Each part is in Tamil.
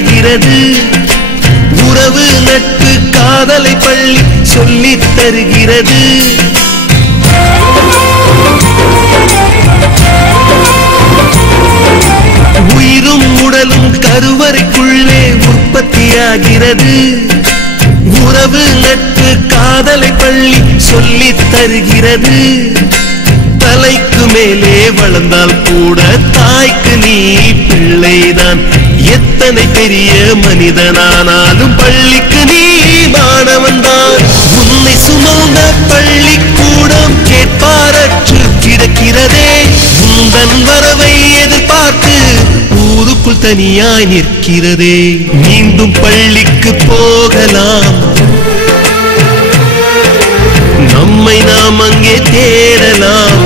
ஆகிறது உறவு நட்பு காதலை பள்ளி சொல்லித் தருகிறது. உயிரும் உடலும் கருவறைக்குள்ளே உற்பத்தியாகிறது. உறவு நட்பு காதலை பள்ளி சொல்லித் தருகிறது. தலைக்கு மேலே வளர்ந்தால் கூட தாய்க்கு நீ பிள்ளைதான். எத்தனை பெரிய மனிதனானாலும் பள்ளிக்கு நீ மாணவன்தான் உன்னை சுமந்த பள்ளிக்கூடம் கேட்பாரற்று கிடக்கிறதே. உந்தன் வரவை எதிர்பார்த்து ஊருக்குள் தனியாய் நிற்கிறதே. மீண்டும் பள்ளிக்கு போகலாம். நம்மை நாம் அங்கே தேடலாம்.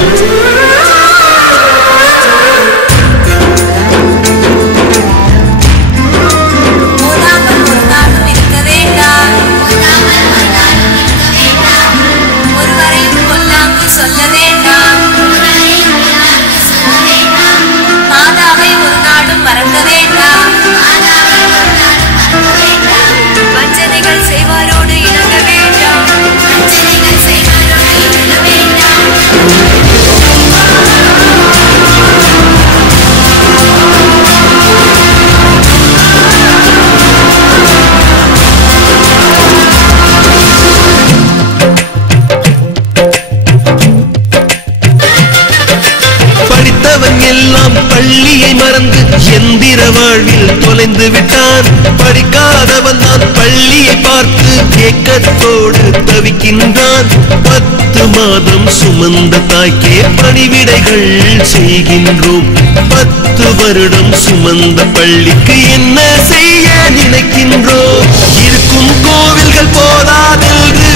அவன் எல்லாம் பள்ளியை மறந்து எந்திர வாழ்வில் தொலைந்து விட்டான். படிக்காதவன் தான் பள்ளியை பார்த்து ஏக்கத்தோடு தவிக்கின்றான். பத்து மாதம் சுமந்த தாய்க்கே பணிவிடைகள் செய்கின்றோம். பத்து வருடம் சுமந்த பள்ளிக்கு என்ன செய்ய நினைக்கின்றோம்? இருக்கும் கோவில்கள் போதாதென்று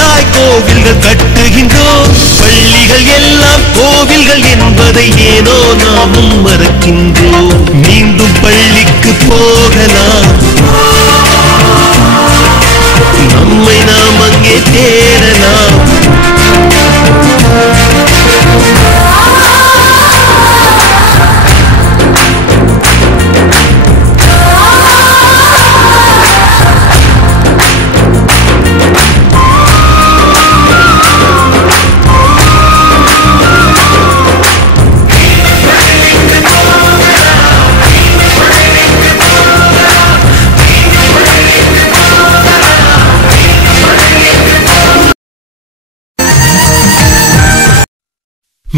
புதிதாய் கோவில்கள் கட்டுகின்றோம். பள்ளிகள் எல்லாம் கோவில்கள் என்பதை ஏனோ நாமும் மறு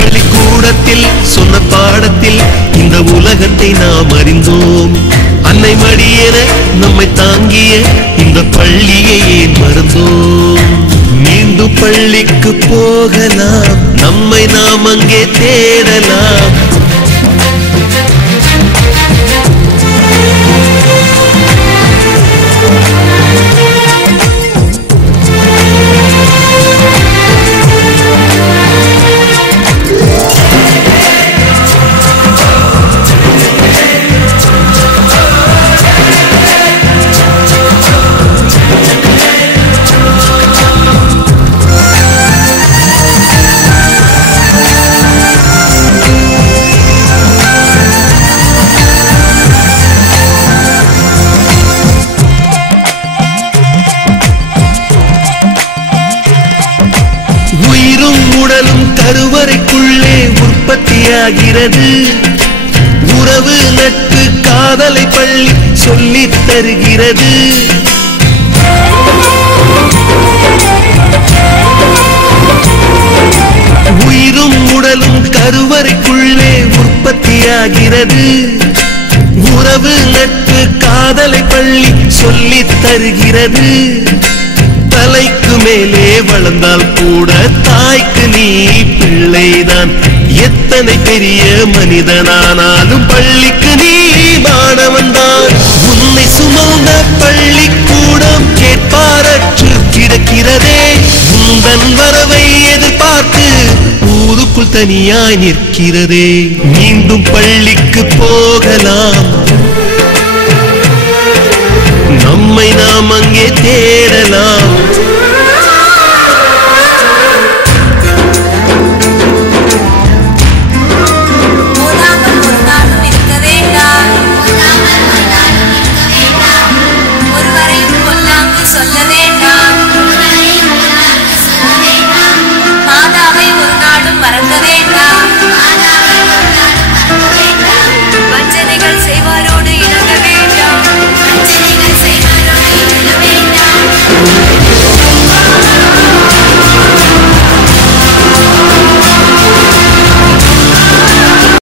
பள்ளிக்கூடத்தில் சொன்ன பாடத்தில் இந்த உலகத்தை நாம் அறிந்தோம். அன்னை மடியென நம்மை தாங்கிய இந்த பள்ளியை ஏன் மறந்தோம்? மீண்டும் பள்ளிக்கு போகலாம் நம்மை நாம் அங்கே தேடலாம். கருவறைக்குள்ளே உற்பத்தியாகிறது. உறவு நட்பு காதலை பள்ளி சொல்லித் தருகிறது. உயிரும் உடலும் கருவறைக்குள்ளே உற்பத்தியாகிறது. உறவு நட்பு காதலை பள்ளி சொல்லித் தருகிறது. வளர்ந்தால் கூட தாய்க்கு நீ பிள்ளைதான். எத்தனை பெரிய மனிதனானாலும் பள்ளிக்கு நீ மாணவன் தான் உன்னை சுமந்த பள்ளிக்கூடம் கேட்பாரற்று கிடக்கிறதே. உந்தன் வரவை எதிர்பார்த்து ஊருக்குள் தனியாய் நிற்கிறதே. மீண்டும் பள்ளிக்கு போகலாம். நம்மை நாம் அங்கே தேடலாம்.